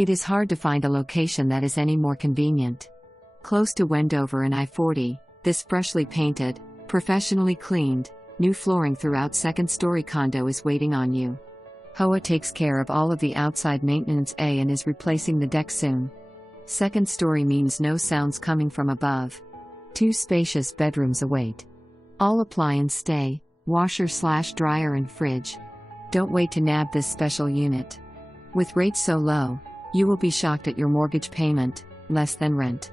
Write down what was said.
It is hard to find a location that is any more convenient. Close to Wendover and I-40, this freshly painted, professionally cleaned, new flooring throughout second-story condo is waiting on you. HoA takes care of all of the outside maintenance and is replacing the deck soon. Second story means no sounds coming from above. 2 spacious bedrooms await. All appliance stay, washer/dryer and fridge. Don't wait to nab this special unit. With rates so low, you will be shocked at your mortgage payment, less than rent.